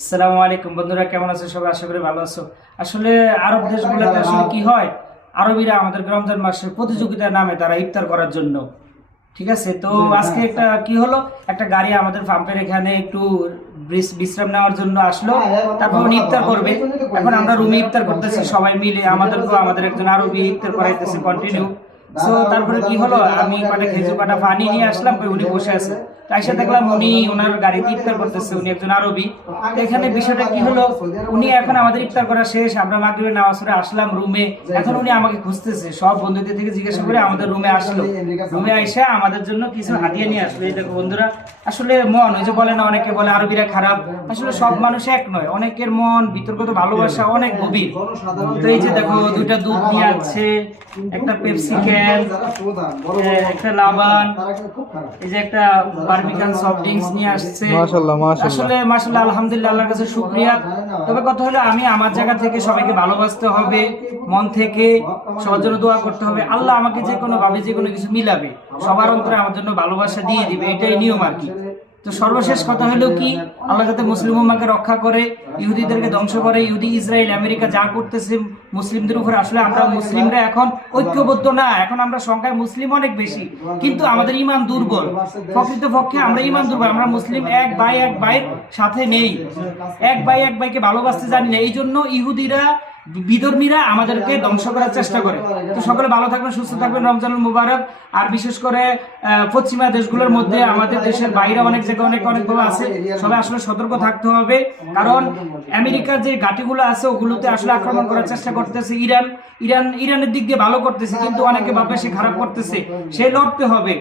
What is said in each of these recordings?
আসসালামু আলাইকুম বন্ধুরা, কেমন আছো সবাই? আশা করি ভালো আছো। আসলে আরব দেশগুলোতে আসলে কি হয়, আরবিরা আমাদের রমজান মাসের প্রতিযোগিতার নামে তারা ইফতার করার জন্য, ঠিক আছে। তো আজকে একটা কি হলো, একটা গাড়ি আমাদের পাম্পের এখানে একটু বিশ্রাম নেওয়ার জন্য আসলো, তারপর উনি ইফতার করবে। এখন আমরা রুমে ইফতার করতেছি সবাই মিলে, আমাদের একজন আরবি ইফতার করাইতেছে কন্টিনিউ। সো তারপরে কি হলো, আমি মানে খেজুর কাটা পানি নিয়ে আসলাম, উনি বসে আছে। এসে দেখলাম উনি ওনার গাড়িতে ইফতার করতেছে, উনি একজন আরবি। তো এখানে বিষয়টা কি হলো, উনি এখন আমাদের ইফতার করা শেষ, আমরা মাগরিবের নামাজ পড়ে আসলাম রুমে। এখন উনি আমাকে খুঁজতেছে, সব বন্ধুদের থেকে জিজ্ঞাসা করে আমাদের রুমে আসলো। রুমে এসে আমাদের জন্য কিছু হাতিয়ে নিয়ে আসলো। এই দেখো বন্ধুরা, আসলে মন, ওই যে বলে না, অনেকে বলে আরবিরা খারাপ, আসলে সব মানুষ এক নয়, অনেকের মন বিতর্কত ভালোবাসা অনেক গভীর। তো এই যে দেখো, দুইটা দুধ নিয়ে আসছে, একটা পেপসি ক্যান, একটা লাবান, এই যে একটা বারবিকান সফট ড্রিঙ্কস নিয়ে আসছে। মাশাআল্লাহ মাশাআল্লাহ, আসলে মাশাআল্লাহ, আলহামদুলিল্লাহ, আল্লাহর কাছে শুকরিয়া। তবে কথা হলো, আমি আমার জায়গা থেকে সবাইকে ভালোবাসতে হবে, মন থেকে সবার জন্য দোয়া করতে হবে। আল্লাহ আমাকে যে কোনো ভাবে যে কোনো কিছু মিলাবে, সবার অন্তরে আমার জন্য ভালোবাসা দিয়ে দিবে, এটাই নিয়ম আর কি। তো সর্বশেষ কথা হলো কি, আল্লাহ যাতে মুসলিম উম্মাহকে রক্ষা করে, ইহুদিদেরকে ধ্বংস করে। ইহুদি, ইসরায়েল, আমেরিকা যা করতেছে মুসলিমদের উপরে, আসলে আমরা মুসলিমরা এখন ঐক্যবদ্ধ না। এখন আমরা সংখ্যায় মুসলিম অনেক বেশি, কিন্তু আমাদের ঈমান দুর্বল। প্রকৃতপক্ষে আমরা ঈমান দুর্বল, আমরা মুসলিম এক ভাইয়ের সাথে নেই, এক ভাইকে ভালোবাসতে জানি না। এই জন্য ইহুদিরা, বিধর্মীরা আমাদেরকে ধ্বংস করার চেষ্টা করে। তো সকলে ভালো থাকবেন, সুস্থ থাকবেন, রমজানুল মুবারক। আর বিশেষ করে পশ্চিমা দেশগুলোর মধ্যে, আমাদের দেশের বাইরে অনেক জায়গায় অনেকগুলো আছে, সবাই আসলে সতর্ক থাকতে হবে। কারণ আমেরিকার যে ঘাঁটিগুলো আছে, ওগুলোতে আসলে আক্রমণ করার চেষ্টা করতেছে ইরানের দিক দিয়ে ভালো করতেছে, কিন্তু অনেকে ভাবে সে খারাপ করতেছে, সে লড়তে হবে।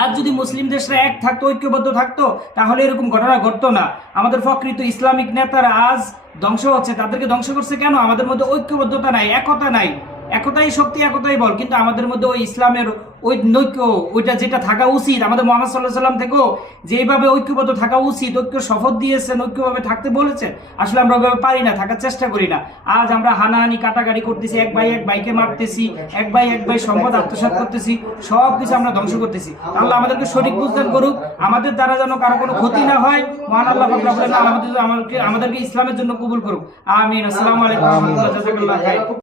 আর যদি মুসলিম দেশরা এক থাকতো, ঐক্যবদ্ধ থাকতো, তাহলে এরকম ঘটনা ঘটতো না। আমাদের প্রকৃত ইসলামিক নেতারা আজ ধ্বংস হচ্ছে, তাদেরকে ধ্বংস করছে কেন? আমাদের মধ্যে ঐক্যবদ্ধতা নাই, একতা নাই। একতাই শক্তি, একতাই বল, কিন্তু আমাদের মধ্যে ওই ইসলামের ওই নৈক্য, ওইটা যেটা থাকা উচিত, আমাদের মুহাম্মদ সাল্লাল্লাহু আলাইহি ওয়াসাল্লাম থেকেও যেভাবে ঐক্যবদ্ধ থাকা উচিত, ঐক্য শপথ দিয়েছেন, ঐক্যভাবে থাকতে বলেছেন, আসলে আমরা ওইভাবে পারি না, থাকার চেষ্টা করি না। আজ আমরা হানাহানি কাটাকাটি করতেছি, এক ভাইকে মারতেছি, এক ভাই সম্পদ আত্মসাৎ করতেছি, সব কিছু আমরা ধ্বংস করতেছি। আল্লাহ আমাদেরকে সঠিক বুঝদান করুক, আমাদের দ্বারা যেন কারো কোনো ক্ষতি না হয়। মহান আল্লাহ পাক রব্বুল আলামিন আমাদেরকে ইসলামের জন্য কবুল করুক, আমিন। আসসালামু আলাইকুম ওয়া রাহমাতুল্লাহি ওয়া বারাকাতুহু।